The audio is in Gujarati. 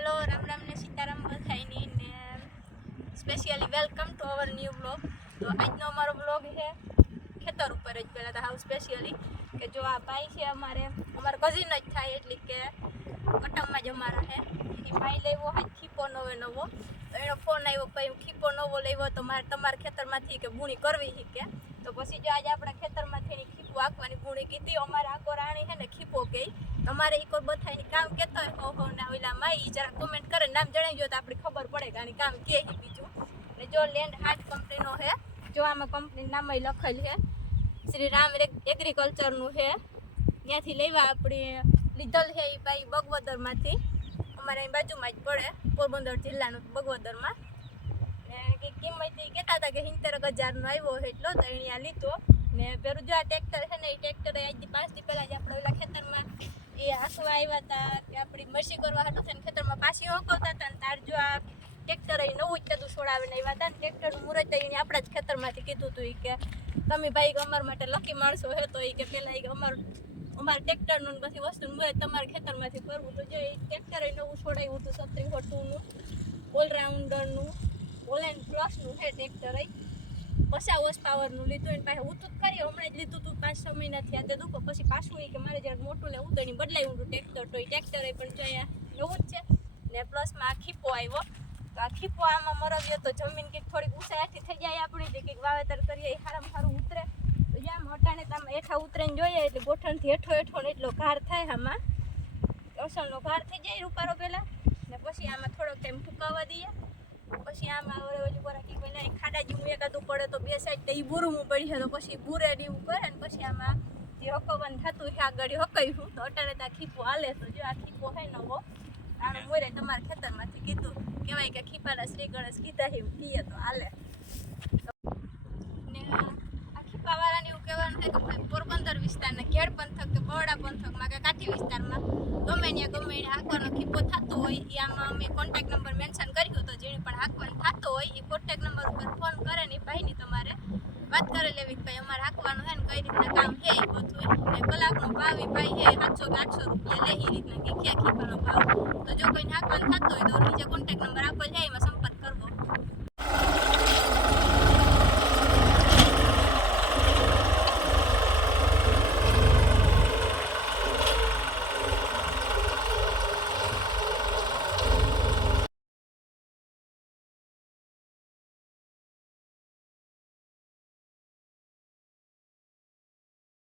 હેલો રામ રામ ને સીતારામ બધાયની ને specially welcome to our new blog. તો આજનો અમારો બ્લોગ છે ખેતર ઉપર જ. પહેલાં તો હાવ સ્પેશિયલી કે જો આ ભાઈ છે અમારા કઝિન જ થાય એટલે કે કટમમાં જ અમારા છે એ ભાઈ લેવો હોય ખીપો નવો તો એનો ફોન આવ્યો ભાઈ ખીપો નવો લેવો તો મારે તમારા ખેતરમાંથી કે બૂણી કરવી શીખે. તો પછી જો આજે આપણા ખેતરમાંથી ખીપો આંકવાની બૂણી કીધી. અમારે આંકો રાણી છે ને ખીપો કહી. તમારે એક વાર બધાને કામ કહેતા હોય હો ના ઓલા માઈ જરા કોમેન્ટ કરે નામ જણાવજો તો આપણે ખબર પડે કે આની કામ કે બીજું. ને જો લેન્ડ હાર્ટ કંપનીનો છે. જો આમાં કંપની નામ લખેલ છે શ્રી રામ એગ્રીકલ્ચરનું છે. ત્યાંથી લેવા આપણે લીધલ છે એ ભાઈ બગવદરમાંથી. અમારે અહીં બાજુમાં જ પડે પોરબંદર જિલ્લાનું બગવદરમાં. ને કિંમત એ કહેતા હતા કે 70,000નો આવ્યો એટલો તો એને આ લીધો. ને પેલું જો આ ટ્રેક્ટર છે ને એ ટ્રેક્ટર આજથી 5 દી પહેલાં જ આપણે ઓલા ખેતરમાં એ આંકવા આવ્યા હતા કે આપણી મસી કરવા હતું ને ખેતરમાં પાછી હોકવતા હતા ને તાર જો આ ટ્રેક્ટર એ નવું જ કદું છોડાવીને આવ્યા હતા ને ટ્રેક્ટરનું મુહૂર્ત એને આપણા જ ખેતરમાંથી કીધું હતું કે તમે ભાઈ અમારા માટે લકી માણસો હે તો એ કે પહેલાં એ અમારા ટ્રેક્ટરનું બધી વસ્તુનું મુહૂર્ત તમારા ખેતરમાંથી કરવું તો જો એ ટ્રેક્ટર એ નવું છોડાવ્યું હતું 3702નું ઓલરાઉન્ડરનું ઓલેન્ડ પ્લસનું છે ટ્રેક્ટર. 50 હોર્સ પાવરનું લીધું એને પાસે ઉતું કરી હમણાં જ લીધું હતું 5-6 મહિનાથી આ દુખો પછી પાછું એ કે મારે જરાક મોટું લેવું તો એની બદલાયું હતું ટ્રેક્ટર. તો એ ટ્રેક્ટર પણ જો અહીંયા નવું જ છે ને પ્લસમાં આ ખીપો આવ્યો. તો આ ખીપો આમાં મરવીએ તો જમીન કંઈક થોડીક ઊંચાઈથી થઈ જાય આપણી જે કંઈક વાવેતર કરીએ એ સારામાં સારું ઉતરે. તો જ્યાં મોટાને તો આમાં હેઠા ઉતરીને જોઈએ એટલે ગોઠણથી હેઠો ને એટલો ઘાર થાય આમાં અસલનો ઘાર થઈ જાય રૂપારો પહેલાં ને પછી આમાં થોડોક ટાઈમ ફૂંકાવા દઈએ. પછી આમાં ઓલી પર કંઈક ખાડા જેવું એકાદું પડે તો બે સાઈડ તો એ બુરવું પડી છે તો પછી બુરે એવું કરે ને પછી આમાં જે હકવાનું થતું છે આગળ હકાવ્યું તો અટાણે ત્યાં ખીપો હાલે. તો જો આ ખીપો છે નવો આનો મોરે તમારા ખેતરમાંથી કીધું કહેવાય કે ખીપાના શ્રી ગણેશ કીધા એવું કહીએ તો હાલે. ને આ ખીપાવાળાને એવું કહેવાનું છે કે ભાઈ પોરબંદર વિસ્તારના ઘેડ પંથક કે બરોડા પંથકમાં કે કાઠી વિસ્તારમાં ગમે ત્યાં હાંકવાનો ખીપો થતો હોય એ આમાં અમે કોન્ટેક્ટ નંબર મેન્શન કર્યું તો જેને પણ હાંકવાનું થતો હોય એ કોન્ટેક્ટ નંબર ઉપર ફોન કરે ને ભાઈની તમારે વાત કરી લેવી કે ભાઈ અમારે હાંકવાનું છે ને કઈ રીતના કામ છે એ બધું ને કલાકનો ભાવ એ ભાઈ છે 700 કે 800 રૂપિયા લે એ રીતના કે ખીપાનો ભાવ. તો જો કોઈને હાંકવાનું થતો હોય તો નીચે કોન્ટેક્ટ નંબર આપેલ છે એમાં